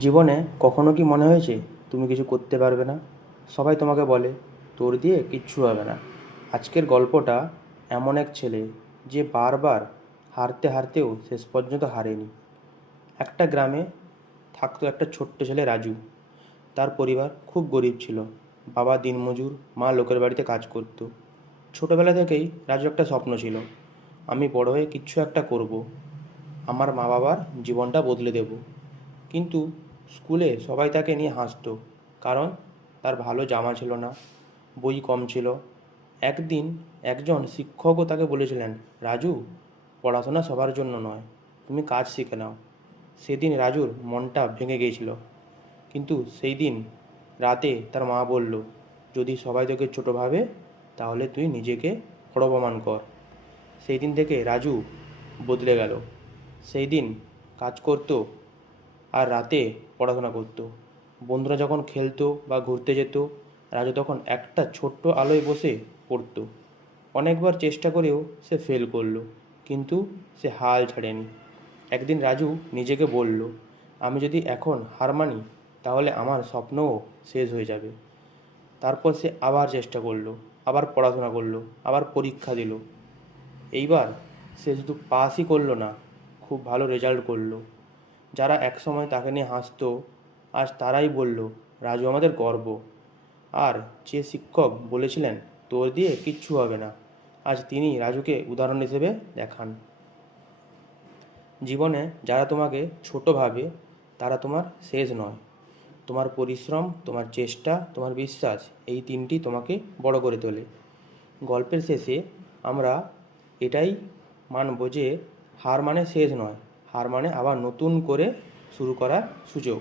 জীবনে কখনো কি মনে হয়েছে তুমি কিছু করতে পারবে না? সবাই তোমাকে বলে তোর দিয়ে কিচ্ছু হবে না। আজকের গল্পটা এমন এক ছেলে যে বারবার হারতে হারতেও শেষ পর্যন্ত হারেনি। একটা গ্রামে থাকতো একটা ছোট্ট ছেলে রাজু। তার পরিবার খুব গরিব ছিল। বাবা দিনমজুর, মা লোকের বাড়িতে কাজ করতো। ছোটবেলা থেকেই রাজু একটা স্বপ্ন ছিল, আমি বড় হয়ে কিচ্ছু একটা করব, আমার মা বাবার জীবনটা বদলে দেব। কিন্তু স্কুলে সবাই তাকে নিয়ে হাসতো, কারণ তার ভালো জামা ছিল না, বই কম ছিল। একদিন একজন শিক্ষকও তাকে বলেছিলেন, রাজু, পড়াশোনা সবার জন্য নয়, তুমি কাজ শিখে নাও। সেদিন রাজুর মনটা ভেঙে গিয়েছিল। কিন্তু সেই দিন রাতে তার মা বলল, যদি সবাই তোকে ছোটো ভাবে তাহলে তুই নিজেকে বড় প্রমাণ কর। সেই দিন থেকে রাজু বদলে গেল। সেই দিন কাজ করতো আর রাতে পড়াশোনা করতো। বন্ধুরা যখন খেলতো বা ঘুরতে যেত, রাজু তখন একটা ছোট্ট আলোয় বসে পড়তো। অনেকবার চেষ্টা করেও সে ফেল করলো, কিন্তু সে হাল ছাড়েনি। একদিন রাজু নিজেকে বলল, আমি যদি এখন হার মানি তাহলে আমার স্বপ্নও শেষ হয়ে যাবে। তারপর সে আবার চেষ্টা করলো, আবার পড়াশোনা করলো, আবার পরীক্ষা দিল। এইবার সে শুধু পাসই করলো না, খুব ভালো রেজাল্ট করলো। যারা একসময় তাকে নিয়ে হাসতো, আজ তারাই বলল, রাজু আমাদের গর্ব। আর যে শিক্ষক বলেছিলেন তোর দিয়ে কিচ্ছু হবে না, আজ তিনি রাজুকে উদাহরণ হিসেবে দেখান। জীবনে যারা তোমাকে ছোট ভাবে, তারা তোমার শেষ নয়। তোমার পরিশ্রম, তোমার চেষ্টা, তোমার বিশ্বাস, এই তিনটি তোমাকে বড় করে তোলে। গল্পের শেষে আমরা এটাই মানব যে হার মানে শেষ নয়, হার মানে আবার নতুন করে শুরু করার সুযোগ।